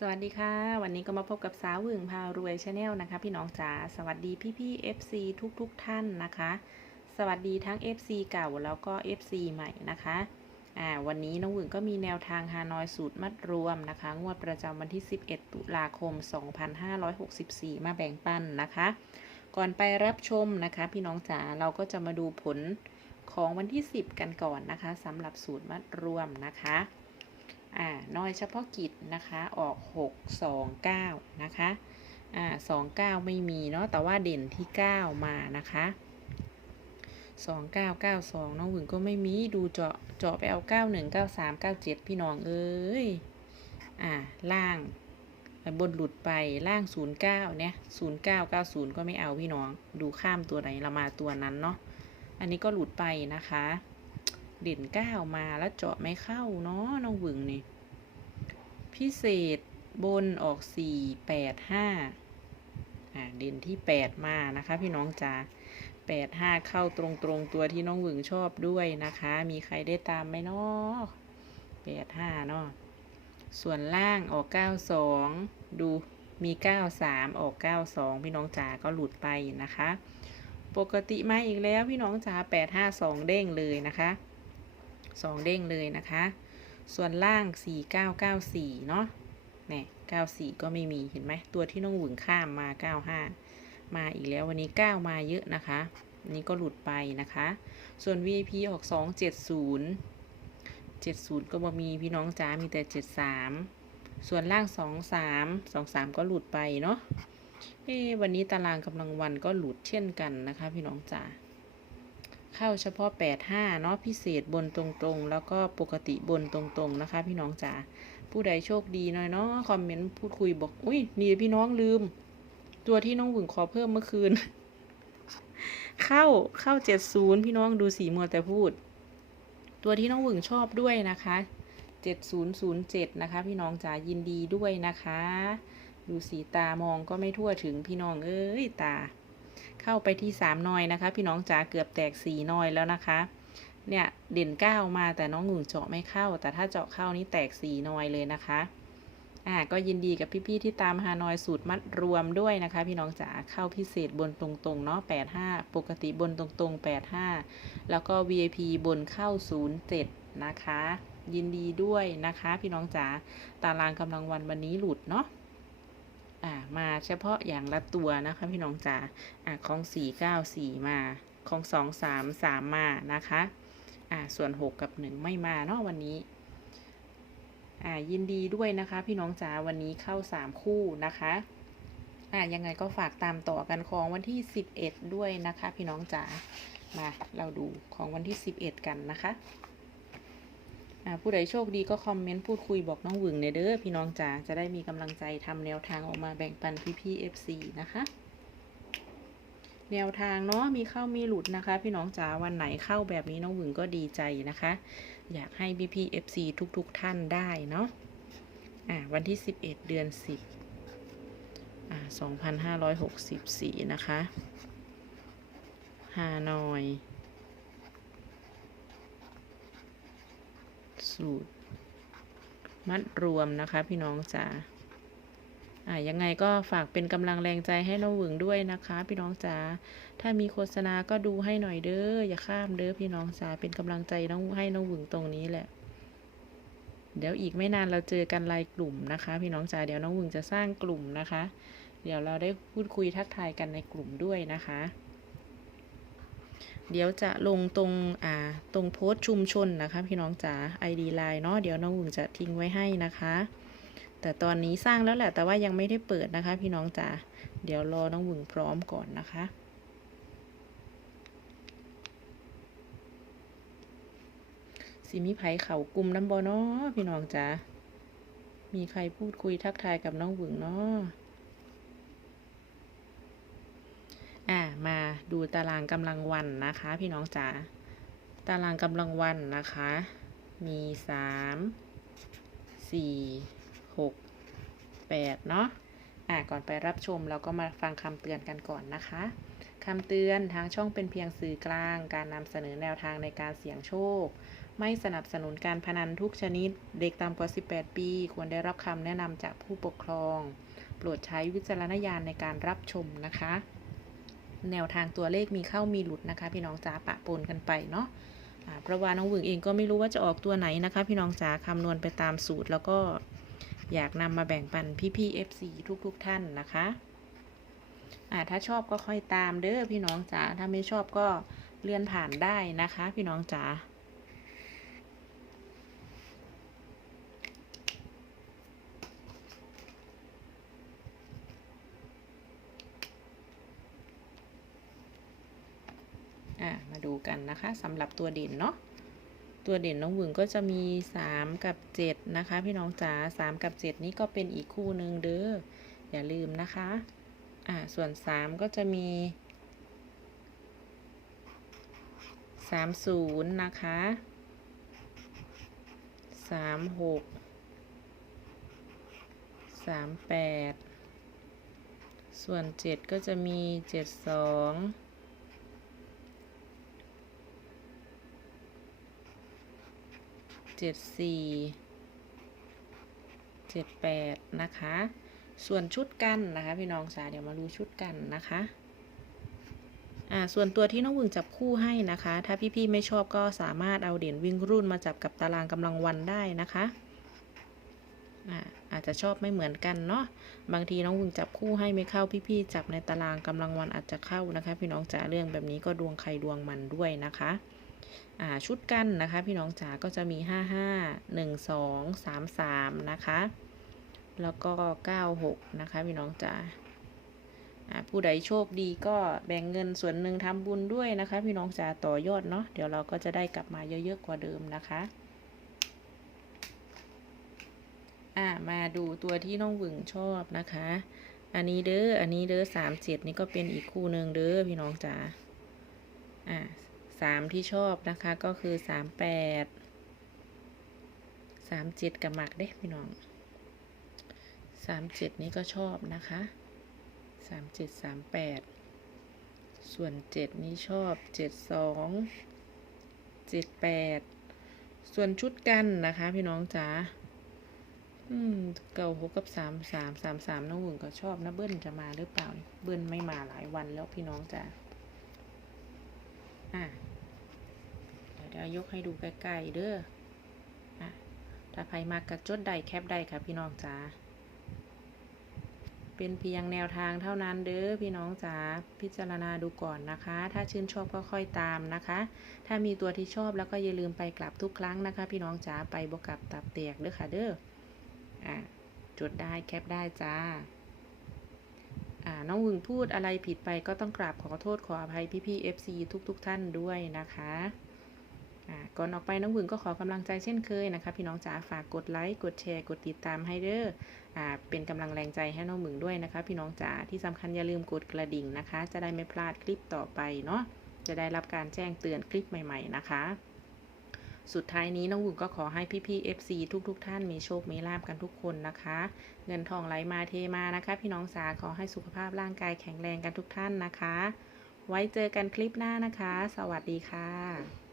สวัสดีค่ะ วันนี้ก็มาพบกับสาวหึงพารวยชาแนลนะคะ พี่น้องจ๋าสวัสดีพี่พี่ๆ FC ทุกทุกท่านนะคะ สวัสดีทั้ง FC เก่าแล้วก็ FC ใหม่นะคะอ่าวันนี้น้องหึงก็มีแนวทางฮานอยสูตรมัดรวมนะคะ งวดประจำวันที่ 11 ตุลาคม 2564 มาแบ่งปันนะคะ ก่อนไปรับชมนะคะ พี่น้องจ๋าเราก็จะมาดูผลของวันที่ 10 กันก่อนนะคะสำหรับสูตรมัดรวมนะคะ อ่าน้อยเฉพาะกิจนะคะออก 6 2 9 นะคะอ่า2 9ไม่มีเนาะแต่ว่าเด่นที่ 9 มานะคะ2 9 9 2น้องหวึงก็ไม่มีดูเจาะเจาะไปเอา9 1 9 3 9 7พี่น้องเอ้ยอ่าล่างบนหลุดไปล่าง09เนี่ย09 90ก็ไม่เอาพี่น้อง ดูข้ามตัวไหนละมาตัวนั้นเนาะอันนี้ก็หลุดไปนะคะ เด่นเก้ามาแล้วเจาะไม่เข้าเนาะน้องหวึงนี่ พิเศษบนออกสี่แปดห้าอ่าเด่นที่แปดมานะคะพี่น้องจ๋าแปดห้าเข้าตรงตรงตัวที่น้องหวึงชอบด้วยนะคะ มีใครได้ตามไหมเนาะแปดห้าเนาะส่วนล่างออกเก้าสองดูมีเก้าสามออกเก้าสองพี่น้องจ๋าก็หลุดไปนะคะ ปกติมาอีกแล้วพี่น้องจ๋าแปดห้าสองเด้งเลยนะคะ สองเด้งเลยนะคะ ส่วนล่าง 4994 เนาะเนี่ย94 ก็ไม่มีเห็นไหมตัวที่น้องหวึงข้ามมา 95 มาอีกแล้ววันนี้ 9 มาเยอะนะคะนี้ก็หลุดไปนะคะ ส่วน VIP ออก 270 70 ก็บ่มีพี่น้องจ๋ามีแต่ 73 ส่วนล่าง 23 23 ก็หลุดไปเนาะเอ๊วันนี้ตารางกำลังวันก็หลุดเช่นกันนะคะ พี่น้องจ๋า เข้าเฉพาะ 85 เนาะพิเศษบนตรงๆ แล้วก็ปกติบนตรงๆนะคะ พี่น้องจ๋าผู้ใดโชคดีหน่อยเนาะคอมเมนต์พูดคุยบอก อุ้ยนี่พี่น้องลืม ตัวที่น้องหวึงขอเพิ่มเมื่อคืน เข้าเข้า 70 พี่น้องดูสีมัวแต่พูด ตัวที่น้องหวึงชอบด้วยนะคะ7007 นะคะ พี่น้องจ๋ายินดีด้วยนะคะ ดูสีตามองก็ไม่ทั่วถึงพี่น้องเอ้ยตา เข้าไปที่สามนอยนะคะ พี่น้องจ๋าเกือบแตกสี่นอยแล้วนะคะ เนี่ยเด่นเก้ามาแต่น้องหนึ่งเจาะไม่เข้า แต่ถ้าเจาะเข้านี่แตกสี่นอยเลยนะคะอ่าก็ยินดีกับพี่ๆที่ตามฮานอยสูตรมัดรวมด้วยนะคะ พี่น้องจ๋าเข้าพิเศษบนตรงๆเนาะแปดห้าปกติบนตรงๆแปดห้าแล้วก็ VIP บนเข้าศูนย์เจ็ดนะคะ ยินดีด้วยนะคะ พี่น้องจ๋าตารางกำลังวันวันนี้หลุดเนาะ อ่ามาเฉพาะอย่างละตัวนะคะพี่น้องจ๋าอะของสี่เก้าสี่มาของสองสามสามมานะคะอะส่วนหกกับหนึ่งไม่มาเนาะวันนี้อะยินดีด้วยนะคะ พี่น้องจ๋าวันนี้เข้าสามคู่นะคะอะยังไงก็ฝากตามต่อกันของวันที่สิบเอ็ดด้วยนะคะ พี่น้องจ๋ามาเราดูของวันที่สิบเอ็ดกันนะคะ ผู้ใดโชคดีก็คอมเมนต์พูดคุยบอกน้องหวึงเนเด้อพี่น้องจ๋าจะได้มีกำลังใจทำแนวทางออกมาแบ่งปันพี่ๆ FC นะคะ แนวทางเนาะมีเข้ามีหลุดนะคะ พี่น้องจ๋าวันไหนเข้าแบบนี้น้องหวึงก็ดีใจนะคะ อยากให้พี่พี่เอฟซีทุกๆทท่านได้เนาะอ่าวันที่ 11 เดือน 10อ่า2564 นะคะฮานอย สูตร มัดรวมนะคะพี่น้องจ๋าอ่ายังไงก็ฝากเป็นกำลังแรงใจให้น้องหวึงด้วยนะคะ พี่น้องจ๋าถ้ามีโฆษณาก็ดูให้หน่อยเด้ออย่าข้ามเด้อพี่น้องจ๋าเป็นกำลังใจน้องให้น้องหวึงตรงนี้แหละ เดี๋ยวอีกไม่นานเราเจอกันไลน์กลุ่มนะคะ พี่น้องจ๋าเดี๋ยวน้องหวึงจะสร้างกลุ่มนะคะ เดี๋ยวเราได้พูดคุยทักทายกันในกลุ่มด้วยนะคะ เดี๋ยวจะลงตรงอ่าตรงโพสต์ชุมชนนะคะ พี่น้องจ๋า ID ไลน์เนาะเดี๋ยวน้องหวึงจะทิ้งไว้ให้นะคะ แต่ตอนนี้สร้างแล้วแหละแต่ว่ายังไม่ได้เปิดนะคะ พี่น้องจ๋าเดี๋ยวรอน้องหวึงพร้อมก่อนนะคะสิมีไผเข่ากลุ่มน้ำบอเนาะพี่น้องจ๋ามีใครพูดคุยทักทายกับน้องหวึงเนาะ อ่ามาดู ตารางกำลังวันนะคะ พี่น้องจ๋าตารางกำลังวันนะคะ มีสามสี่หกแปดเนาะอ่าก่อนไปรับชมเราก็มาฟังคำเตือนกันก่อนนะคะคำเตือนทางช่องเป็นเพียงสื่อกลาง การนำเสนอแนวทางในการเสี่ยงโชค ไม่สนับสนุนการพนันทุกชนิด เด็กต่ำกว่า 18 ปี ควรได้รับคำแนะนำจากผู้ปกครอง โปรดใช้วิจารณญาณในการรับชมนะคะ แนวทางตัวเลขมีเข้ามีหลุดนะคะ พี่น้องจ๋าปะปนกันไปเนาะเพราะว่าน้องหวึงเองก็ไม่รู้ว่าจะออกตัวไหนนะคะ พี่น้องจ๋าคำนวณไปตามสูตรแล้วก็อยากนำมาแบ่งปันพี่ๆ FC ทุกๆทท่านนะคะอ่าถ้าชอบก็ค่อยตามเด้อพี่น้องจ๋าถ้าไม่ชอบก็เลื่อนผ่านได้นะคะ พี่น้องจ๋า อะมา ดูกันนะคะสำหรับตัวเด่นเนาะตัวเด่นน้องหวึงก็จะมี 3 กับ 7 นะคะ พี่น้องจ๋า3 กับ 7 นี้ก็เป็นอีกคู่หนึ่งเด้ออย่าลืมนะคะอะส่วน 3 ก็จะมี 30 นะคะ 36 38 ส่วน 7 ก็จะมี 72 เจ็ดสี่เจ็ดแปดนะคะ ส่วนชุดกันนะคะ พี่น้องจ๋าเดี๋ยวมาดูชุดกันนะคะอ่าส่วนตัวที่น้องวึงจับคู่ให้นะคะ ถ้าพี่ๆไม่ชอบก็สามารถเอาเด่นวิ่งรุ่นมาจับกับตารางกำลังวันได้นะคะอ่าอาจจะชอบไม่เหมือนกันเนาะบางทีน้องวึงจับคู่ให้ไม่เข้าพี่ๆจับในตารางกำลังวันอาจจะเข้านะคะ พี่น้องจ๋าเรื่องแบบนี้ก็ดวงใครดวงมันด้วยนะคะ ชุดกันนะคะ พี่น้องจ๋าก็จะมี 5 5 1 2 3 3 นะคะ แล้วก็ 96 นะคะ พี่น้องจ๋าผู้ใดโชคดีก็แบ่งเงินส่วนหนึ่งทำบุญด้วยนะคะ พี่น้องจ๋าต่อยอดเนาะเดี๋ยวเราก็จะได้กลับมาเยอะๆกว่าเดิมนะคะอ่ามาดูตัวที่น้องหวึงชอบนะคะ อันนี้เด้อ อันนี้เด้อ37นี่ก็เป็นอีกคู่หนึ่งเด้อพี่น้องจ๋า อ่า สามที่ชอบนะคะก็คือสามแปดสามเจ็ดกับหมักเด้พี่น้องสามเจ็ดนี้ก็ชอบนะคะสามเจ็ดสามแปดส่วนเจ็ดนี้ชอบเจ็ดสองเจ็ดแปดส่วนชุดกันนะคะพี่น้องจ๋าอืมเก่าหกกับสามสามสามสามน้องหวึงก็ชอบนะเบิ้ลจะมาหรือเปล่า เบิ้ลไม่มาหลายวันแล้วพี่น้องจ๋าอะ ยวเดี๋ยกให้ดูใกล้ๆเด้อถ้าใครมากกระจดใดแคปใดค่ะพี่น้องจ๋า เป็นเพียงแนวทางเท่านั้นเด้อพี่น้องจ๋า พิจารณาดูก่อนนะคะ ถ้าชื่นชอบก็ค่อยตามนะคะ ถ้ามีตัวที่ชอบแล้วก็อย่าลืมไปกลับทุกครั้งนะคะ พี่น้องจ๋าไปบวกกับตับเตียกเด้อค่ะเด้อ อะจดได้แคปได้จ้าน้องวึงพูดอะไรผิดไปก็ต้องกราบขอโทษขออภัยพี่ๆ FC ทุกๆทท่านด้วยนะคะ ก่อนออกไปน้องวึงก็ขอกำลังใจเช่นเคยนะคะ พี่น้องจ๋าฝากกดไลค์กดแชร์ กดติดตามให้เด้ออ่าเป็นกำลังแรงใจให้น้องวึงด้วยนะคะ พี่น้องจ๋าที่สำคัญอย่าลืมกดกระดิ่งนะคะ จะได้ไม่พลาดคลิปต่อไปเนาะจะได้รับการแจ้งเตือนคลิปใหม่ ๆ นะคะสุดท้ายนี้น้องวึงก็ขอให้พี่ๆ FC ทุกๆทท่านมีโชค มีลาบกันทุกคนนะคะ เงินทองไหลมาเทมานะคะ พี่น้องสาขอให้สุขภาพร่างกายแข็งแรงกันทุกท่านนะคะ ไว้เจอกันคลิปหน้านะคะ สวัสดีค่ะ